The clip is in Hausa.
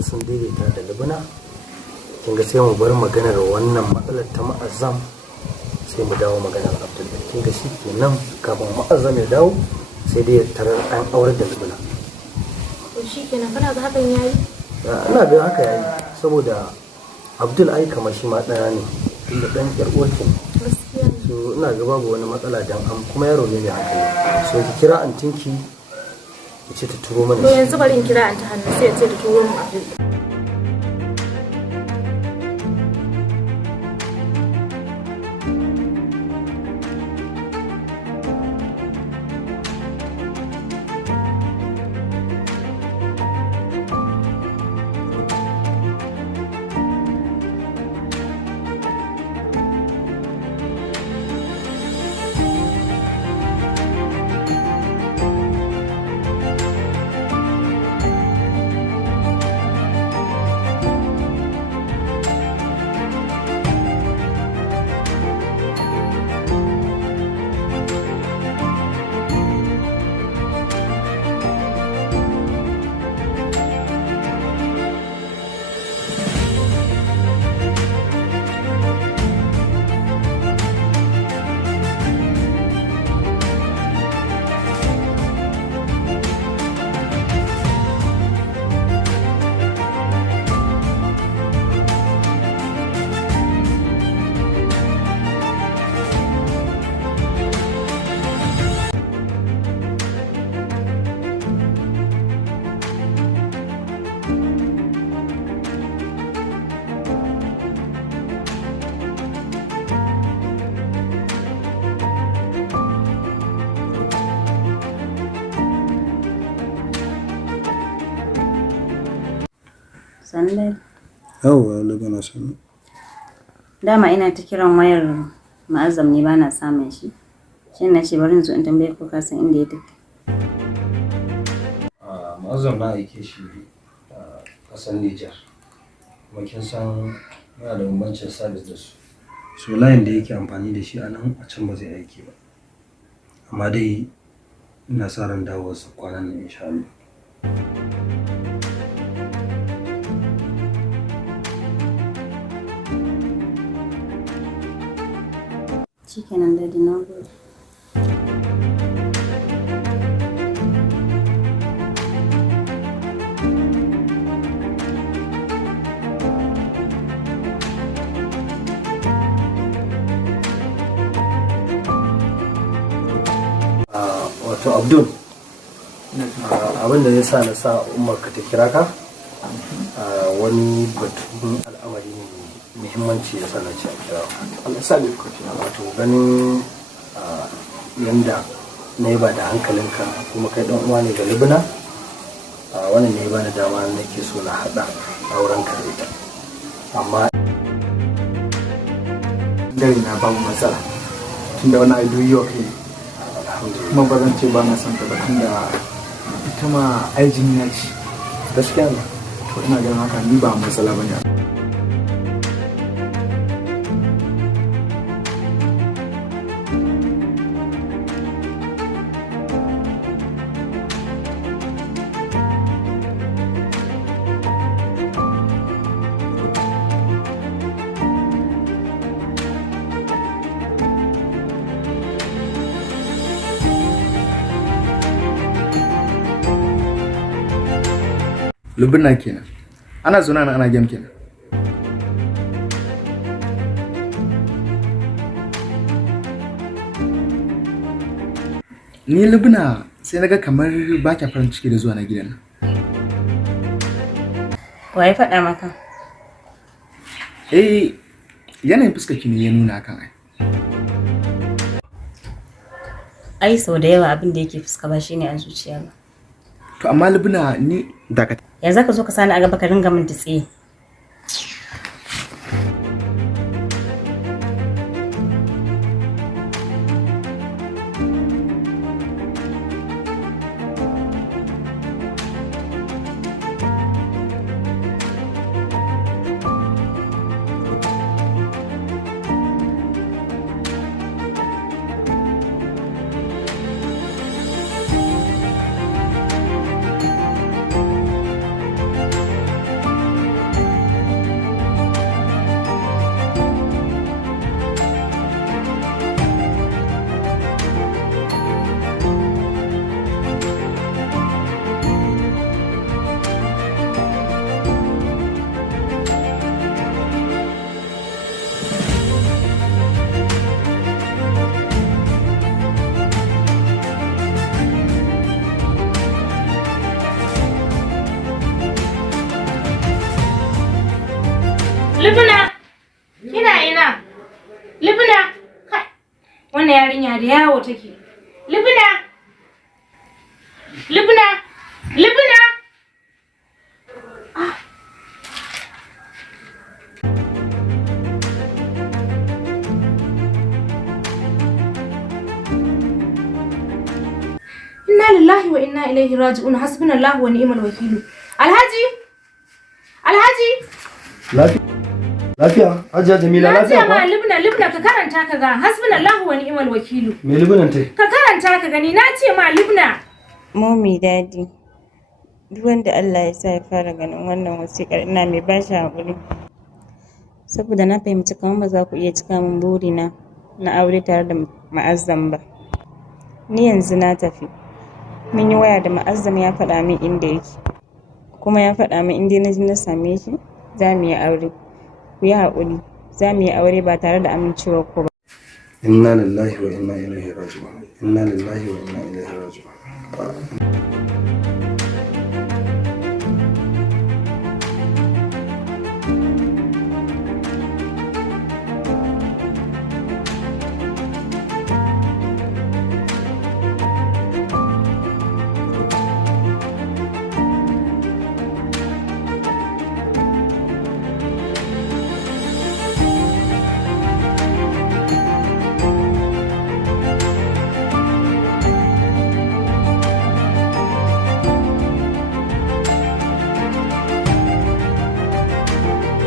idan sun daidaita da Lubna kin ga sai mu bar maganar wannan matsalar ta Mu'azzam sai mu dawo maganar Abdul. Kin ga shi kenan kafin Mu'azzam ya dawo sai dai tarar an aure da Lubna. To shi kenan kana ga hakan yayi? Ina ga haka yayi saboda Abdul ai kamar shi ma ɗaya ne tunda ɗan ƴar uwarki. Gaskiya. So ina ga babu wani matsala dan am kuma yaro ne mai hankali. So ki kira antinki ki ce ta turo mana. To yanzu bari in kira anti Hanna sai ya ce ta turo min Abdul. Sandai. Yawwa Lubna sanu. Dama ina ta kiran wayar Mu'azzam ne bana samun shi. Shin na ce bari in zo in tambaye ko ka san inda ya tafi. Mu'azzam na aike shi a ƙasar Nijar. Kuma kin san yana da bambancin sabis da su. So layin da yake amfani da shi a nan a can ba zai aiki ba. Amma dai ina sa ran dawowarsa kwanan nan insha Allah. Shikenan dadi na gode. Wato Abdul, abin da zai sa na sa Umar ka ta kira ka wani batun al'amari ne muhimmanci ya sana ce a kira. Allah sa bai kwafi. Wato ganin yanda na yi ba da hankalinka kuma kai dan uwa ne ga Lubna, wannan ne ba ni dama nake so na haɗa auren ka da ita. Amma dare na babu matsala tunda wani aidu yau kai kuma ba zan ce ba na son ta ba tunda ita ma aijin ya ci gaskiya ne. to ina ganin haka ni ba matsala bane. Lubna kenan. Ana zuna ana game kenan. Ni Lubna sai naga kamar ba kya farin ciki da zuwa na gidan nan. Wa ya faɗa maka? Yanayin fuskar ki ne ya nuna kan ai. Ai sau da yawa abin da yake fuska ba shine a zuciya ba. To amma Lubna ni dakata. Ya zaka zo ka sani a gaba ka ringa min tsaye. Inna lillahi wa inna ilaihi raji'un. Hasbunallahu wa ni'mal wakil. Alhaji? Alhaji? Lafiya? Hajiya Jamila lafiya ba? Libna ka karanta ka ga hasbunallahu wa ni'mal wakil. Me Libnan tai? Ka karanta ka gani na ce ma Libna. Mommy daddy. Duk wanda Allah ya sa ya fara ganin wannan wasiƙar ina mai bashi haƙuri. Saboda na fahimci kamar ba za ku iya cika min burina na aure tare da Ma'azzam ba. Ni yanzu na tafi. Mun yi waya da Ma'azzam ya faɗa min inda yake. Kuma ya faɗa min inda na ji na same shi za mu yi aure. Ku yi haƙuri. Za mu yi aure ba tare da amincewar ku ba. Inna lillahi wa inna ilaihi raji'un. Inna lillahi wa inna ilaihi raji'un.